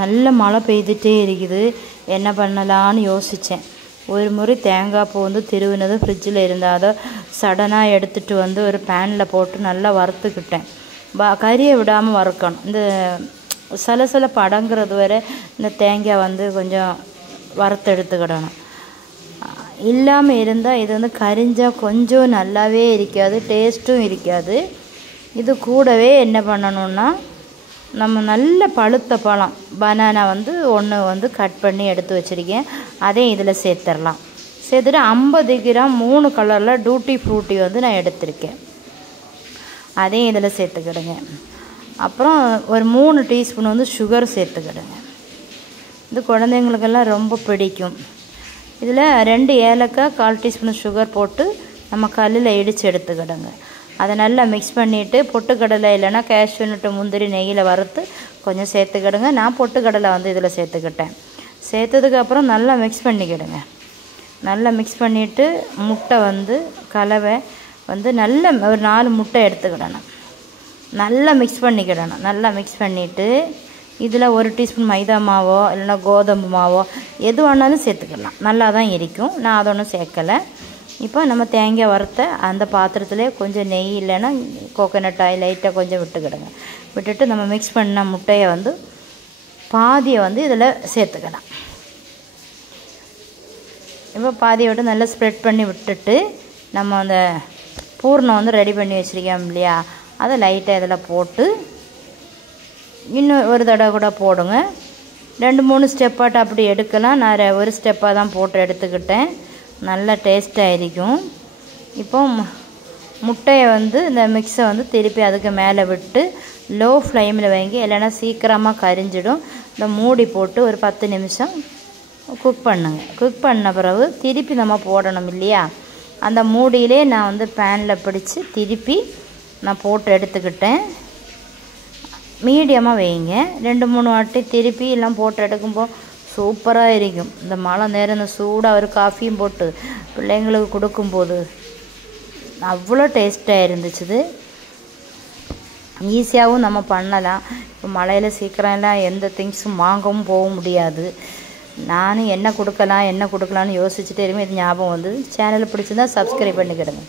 நல்ல மழை பெய்துட்டே இருக்குது. என்ன பண்ணலான்னு யோசித்தேன். ஒரு முறை தேங்காய் பூ வந்து திருவினது ஃப்ரிட்ஜில் இருந்தால் அதை சடனாக எடுத்துகிட்டு வந்து ஒரு பேனில் போட்டு நல்லா வறுத்துக்கிட்டேன். கறியை விடாமல் வறுக்கணும். இந்த சில படங்கிறது வரை இந்த தேங்காய் வந்து கொஞ்சம் வறுத்து எடுத்துக்கிடணும். இல்லாமல் இருந்தால் இது வந்து கரிஞ்சால் கொஞ்சம் நல்லாவே இருக்காது, டேஸ்ட்டும் இருக்காது. இது கூடவே என்ன பண்ணணுன்னா, நம்ம நல்ல பழுத்த பழம் பனானா வந்து ஒன்று வந்து கட் பண்ணி எடுத்து வச்சுருக்கேன். அதையும் இதில் சேர்த்துடலாம். சேர்த்துட்டு 50 கிராம் 3 கலரில் டூட்டி ஃப்ரூட்டி வந்து நான் எடுத்திருக்கேன். அதையும் இதில் சேர்த்துக்கிடுங்க. அப்புறம் ஒரு 3 டீஸ்பூன் வந்து சுகர் சேர்த்துக்கிடுங்க. இது குழந்தைங்களுக்கெல்லாம் ரொம்ப பிடிக்கும். இதில் 2 ஏலக்காய் 1/4 டீஸ்பூன் சுகர் போட்டு நம்ம கல்லில் இடித்து எடுத்துக்கிடுங்க. அதை நல்லா மிக்ஸ் பண்ணிவிட்டு பொட்டுக்கடலை இல்லைன்னா கேஷ்யூநட்டு முந்திரி நெய்யில் வறுத்து கொஞ்சம் சேர்த்துக்கிடுங்க. நான் பொட்டுக்கடலை வந்து இதில் சேர்த்துக்கிட்டேன். சேர்த்ததுக்கப்புறம் நல்லா மிக்ஸ் பண்ணிக்கிடுங்க. நல்லா மிக்ஸ் பண்ணிவிட்டு முட்டை வந்து கலவை வந்து நல்ல ஒரு 4 முட்டை எடுத்துக்கிடணும். நல்லா மிக்ஸ் பண்ணிக்கிடணும். நல்லா மிக்ஸ் பண்ணிவிட்டு இதில் 1 டீஸ்பூன் மைதா மாவோ இல்லைன்னா கோதுமை மாவோ எது வேணாலும் சேர்த்துக்கலாம். நல்லா தான் இருக்கும். நான் அதை ஒன்றும் சேர்க்கலை. இப்போ நம்ம தேங்காய் வறுத்த அந்த பாத்திரத்திலே கொஞ்சம் நெய் இல்லைன்னா கோகோனட் ஆயில் லைட்டாக கொஞ்சம் விட்டுக்கிடுங்க. விட்டுட்டு நம்ம மிக்ஸ் பண்ண முட்டையை வந்து பாதியை வந்து இதில் சேர்த்துக்கலாம். இப்போ பாதியை விட்டு நல்லா ஸ்ப்ரெட் பண்ணி விட்டுட்டு நம்ம அந்த பூர்ணம் வந்து ரெடி பண்ணி வச்சுருக்கோம் இல்லையா, அதை லைட்டாக இதில் போட்டு இன்னும் ஒரு தடவை கூட போடுங்க. 2-3 ஸ்டெப்பாட்டு அப்படி எடுக்கலாம். நான் ஒரு ஸ்டெப்பாக தான் போட்டு எடுத்துக்கிட்டேன். நல்ல டேஸ்ட்டாக இருக்கும். இப்போ முட்டையை வந்து இந்த மிக்ஸை வந்து திருப்பி அதுக்கு மேலே விட்டு லோ ஃப்ளேமில் வைங்க, இல்லைன்னா சீக்கிரமாக கரிஞ்சிடும். இந்த மூடி போட்டு ஒரு 10 நிமிஷம் குக் பண்ணுங்க. குக் பண்ண பிறகு திருப்பி நம்ம போடணும் இல்லையா, அந்த மூடியிலே நான் வந்து பேனில் பிடிச்சி திருப்பி நான் போட்டு எடுத்துக்கிட்டேன். மீடியமாக வைங்க. 2-3 வாட்டி திருப்பி எல்லாம் போட்டு எடுக்கும்போது சூப்பராக இருக்கும். இந்த மழை நேரம் இந்த சூடாக ஒரு காஃபியும் போட்டு பிள்ளைங்களுக்கு கொடுக்கும்போது அவ்வளோ டேஸ்ட்டாக இருந்துச்சு. ஈஸியாகவும் நம்ம பண்ணலாம். இப்போ மழையில் சீக்கிரம் எல்லாம் எந்த திங்ஸும் வாங்கவும் போக முடியாது. நானும் என்ன கொடுக்கலான்னு யோசிச்சுட்டே இருமே இது ஞாபகம் வந்து சேனலை பிடிச்சிருந்தா சப்ஸ்கிரைப் பண்ணிக்கிடுங்க.